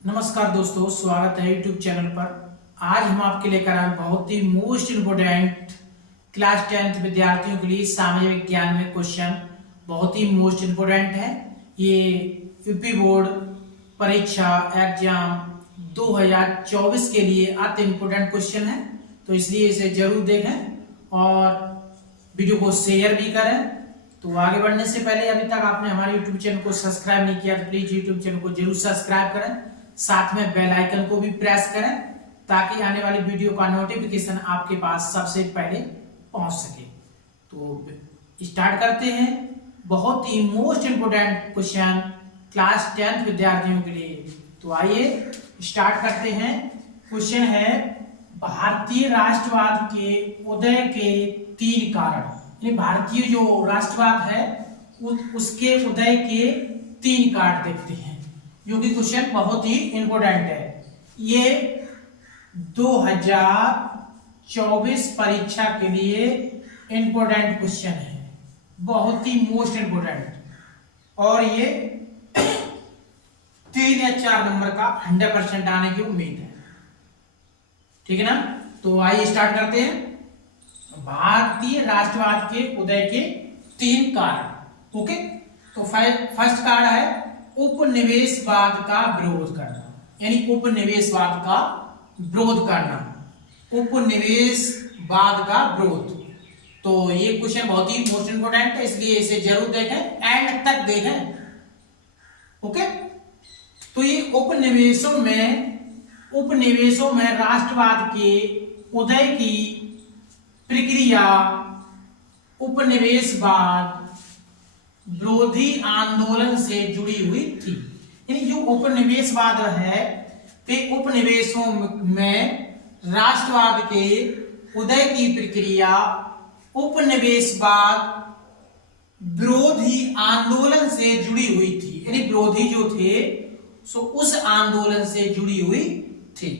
नमस्कार दोस्तों, स्वागत है यूट्यूब चैनल पर। आज हम आपके लेकर आए बहुत ही मोस्ट इम्पोर्टेंट क्लास 10th विद्यार्थियों के लिए सामाजिक विज्ञान में क्वेश्चन बहुत ही मोस्ट इम्पोर्टेंट है। ये यूपी बोर्ड परीक्षा एग्जाम 2024 के लिए अति इम्पोर्टेंट क्वेश्चन है, तो इसलिए इसे जरूर देखें और वीडियो को शेयर भी करें। तो आगे बढ़ने से पहले अभी तक आपने हमारे यूट्यूब चैनल को सब्सक्राइब नहीं किया तो प्लीज यूट्यूब चैनल को जरूर सब्सक्राइब करें, साथ में बेल आइकन को भी प्रेस करें ताकि आने वाली वीडियो का नोटिफिकेशन आपके पास सबसे पहले पहुंच सके। तो स्टार्ट करते हैं। बहुत ही most important question class 10th विद्यार्थियों के लिए। तो आइए स्टार्ट करते हैं। क्वेश्चन है भारतीय राष्ट्रवाद के उदय के 3 कारण। यानी भारतीय जो राष्ट्रवाद है उसके उदय के 3 कारण देखते हैं, जो कि क्वेश्चन बहुत ही इंपोर्टेंट है। ये 2024 परीक्षा के लिए इंपोर्टेंट क्वेश्चन है, बहुत ही मोस्ट इंपोर्टेंट, और ये 3 या 4 नंबर का 100% आने की उम्मीद है। ठीक है ना? तो आइए स्टार्ट करते हैं। भारतीय राष्ट्रवाद के उदय के 3 कारण। ओके, तो फर्स्ट कारण है उपनिवेशवाद का विरोध करना, यानी उपनिवेशवाद का विरोध करना, उपनिवेशवाद का विरोध। तो ये क्वेश्चन बहुत ही मोस्ट इंपोर्टेंट है, इसलिए इसे जरूर देखें, एंड तक देखें। ओके, तो ये उपनिवेशों में राष्ट्रवाद के उदय की प्रक्रिया उपनिवेशवाद विरोधी आंदोलन से जुड़ी हुई थी। यानी जो उपनिवेशवाद है वे उपनिवेशों में राष्ट्रवाद के उदय की प्रक्रिया उपनिवेशवाद विरोधी आंदोलन से जुड़ी हुई थी। यानी विरोधी जो थे सो उस आंदोलन से जुड़ी हुई थी।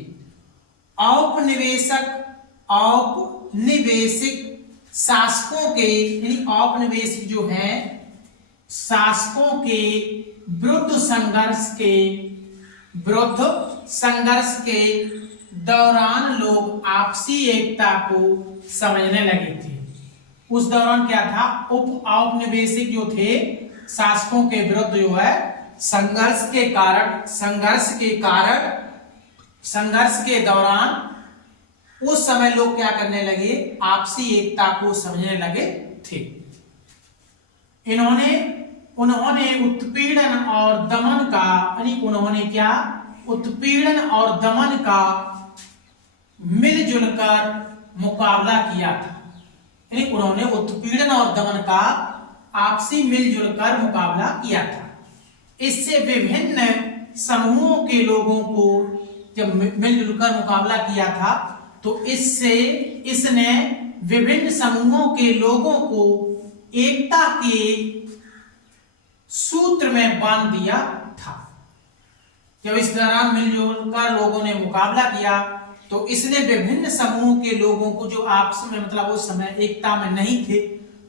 औपनिवेशिक शासकों के, यानी औपनिवेशिक जो है शासकों के विरुद्ध संघर्ष के दौरान लोग आपसी एकता को समझने लगे थे। उस दौरान क्या था? औपनिवेशिक जो थे शासकों के विरुद्ध जो है संघर्ष के दौरान उस समय लोग क्या करने लगे? आपसी एकता को समझने लगे थे। उन्होंने उत्पीड़न और दमन का, यानी उन्होंने क्या? उत्पीड़न और दमन का मिलजुल कर मुकाबला किया था। यानी उन्होंने उत्पीड़न और दमन का आपसी मिलजुल कर मुकाबला किया था। इससे विभिन्न समूहों के लोगों को जब मिलजुल कर मुकाबला किया था तो इसने विभिन्न समूहों के लोगों को एकता के सूत्र में बांध दिया था। जब इस दौरान मिलजुल कर लोगों ने मुकाबला किया तो इसने विभिन्न समूहों के लोगों को, जो आपस में मतलब उस समय एकता में नहीं थे,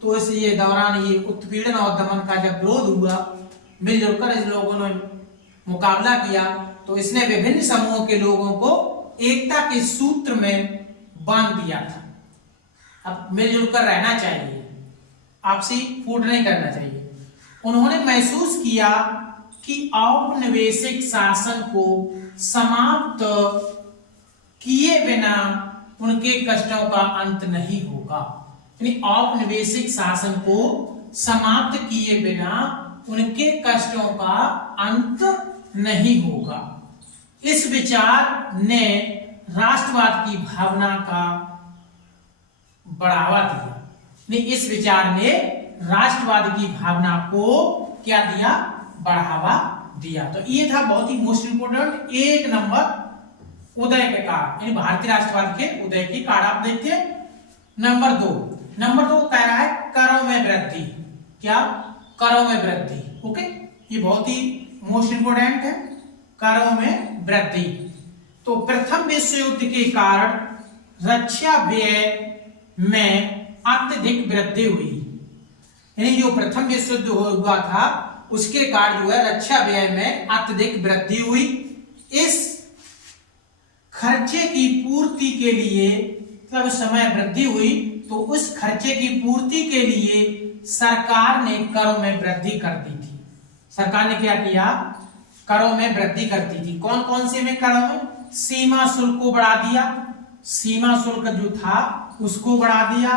तो इसलिए दौरान ये उत्पीड़न और दमन का जब विरोध हुआ, मिलजुल कर इस लोगों ने मुकाबला किया, तो इसने विभिन्न समूहों के लोगों को एकता के सूत्र में बांध दिया था। अब मिलजुल कर रहना चाहिए, आपसी फूट नहीं करना चाहिए। उन्होंने महसूस किया कि औपनिवेशिक शासन को समाप्त किए बिना उनके कष्टों का अंत नहीं होगा। यानी औपनिवेशिक शासन को समाप्त किए बिना उनके कष्टों का अंत नहीं होगा। इस विचार ने राष्ट्रवाद की भावना का बढ़ावा दिया। इस विचार ने राष्ट्रवाद की भावना को क्या दिया? बढ़ावा दिया। तो ये था बहुत ही मोस्ट इंपोर्टेंट 1 नंबर उदय के कारण, यानी भारतीय राष्ट्रवाद के उदय के कारण। आप देखिए नंबर 2 कह रहा है करों में वृद्धि। क्या? करों में वृद्धि। ओके, ये बहुत ही मोस्ट इंपोर्टेंट है, करों में वृद्धि। तो प्रथम विश्व युद्ध के कारण रक्षा व्यय में अत्यधिक वृद्धि हुई। यानी जो प्रथम विश्व युद्ध हुआ था उसके कारण जो है रक्षा व्यय में अत्यधिक वृद्धि हुई। इस खर्चे की पूर्ति के लिए, मतलब समय वृद्धि हुई तो उस खर्चे की पूर्ति के लिए सरकार ने करों में वृद्धि कर दी थी। सरकार ने क्या किया? करों में वृद्धि कर दी थी। कौन कौन से में करों में? सीमा शुल्क को बढ़ा दिया, सीमा शुल्क जो था उसको बढ़ा दिया,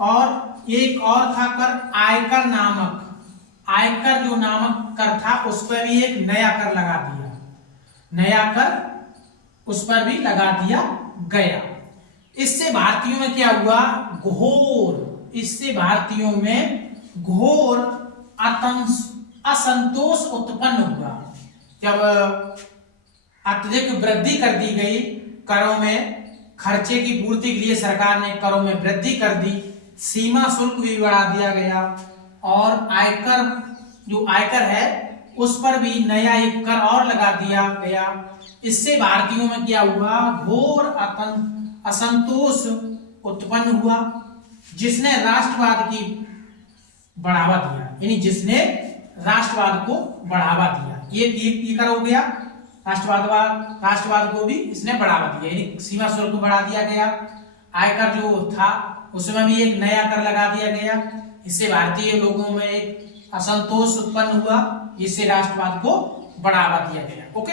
और एक और था कर आयकर नामक, आयकर जो नामक कर था उस पर भी एक नया कर लगा दिया, नया कर उस पर भी लगा दिया गया। इससे भारतीयों में क्या हुआ? घोर, इससे भारतीयों में घोर असंतोष उत्पन्न हुआ। जब अत्यधिक वृद्धि कर दी गई करों में, खर्चे की पूर्ति के लिए सरकार ने करों में वृद्धि कर दी, सीमा शुल्क भी बढ़ा दिया गया, और आयकर जो आयकर है उस पर भी नया एक कर और लगा दिया गया। इससे भारतीयों में क्या हुआ? घोर असंतोष उत्पन्न हुआ, जिसने राष्ट्रवाद की बढ़ावा दिया, यानी जिसने राष्ट्रवाद को बढ़ावा दिया। ये कर हो गया राष्ट्रवाद को भी इसने बढ़ावा दिया, यानी सीमा शुल्क बढ़ा दिया गया, आयकर जो था उसमें भी एक नया कर लगा दिया गया। इससे भारतीय लोगों में एक असंतोष उत्पन्न हुआ, जिससे राष्ट्रवाद को बढ़ावा दिया गया। ओके,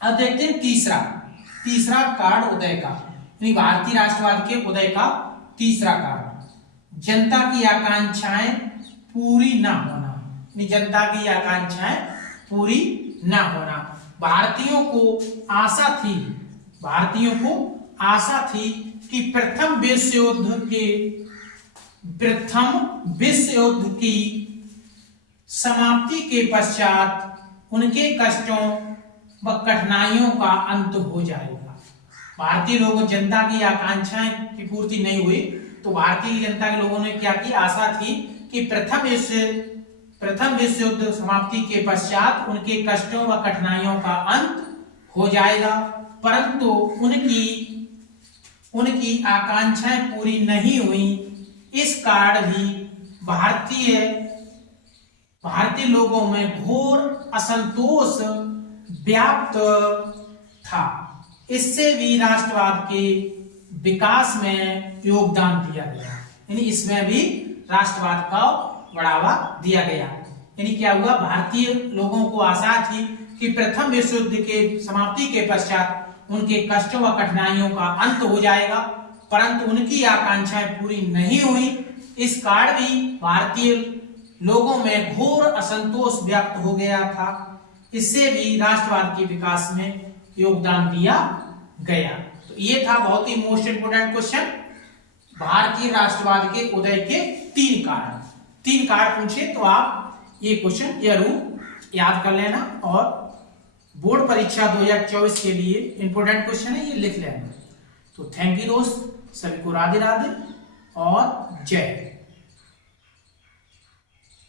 अब देखते हैं तीसरा कारण उदय का, यानी भारतीय राष्ट्रवाद के उदय का तीसरा कारण, जनता की आकांक्षाएं पूरी ना होना, यानी जनता की आकांक्षाएं पूरी ना होना। भारतीयों को आशा थी कि प्रथम विश्व युद्ध की समाप्ति के पश्चात उनके कष्टों व कठिनाइयों का अंत हो जाएगा। भारतीय लोगों, जनता की आकांक्षाएं की पूर्ति नहीं हुई तो भारतीय जनता के लोगों ने क्या की? आशा थी कि प्रथम विश्व युद्ध समाप्ति के पश्चात उनके कष्टों व कठिनाइयों का अंत हो जाएगा, परंतु उनकी आकांक्षाएं पूरी नहीं हुई। इस कारण भी भारतीय लोगों में घोर असंतोष व्याप्त था। इससे भी राष्ट्रवाद के विकास में योगदान दिया गया, यानी इसमें भी राष्ट्रवाद का बढ़ावा दिया गया। यानी क्या हुआ? भारतीय लोगों को आशा थी कि प्रथम विश्व युद्ध के समाप्ति के पश्चात उनके कष्टों व कठिनाइयों का अंत हो जाएगा, परंतु उनकी आकांक्षाएं पूरी नहीं हुई। इस कारण भी भारतीय लोगों में घोर असंतोष व्याप्त हो गया था। इससे भी राष्ट्रवाद के विकास में योगदान दिया गया। तो ये था बहुत ही मोस्ट इंपोर्टेंट क्वेश्चन, भारतीय राष्ट्रवाद के उदय के तीन कारण पूछे तो आप ये क्वेश्चन जरूर याद कर लेना, और बोर्ड परीक्षा 2024 के लिए इंपोर्टेंट क्वेश्चन है, ये लिख लेना। तो थैंक यू दोस्त, सभी को राधे राधे और जय।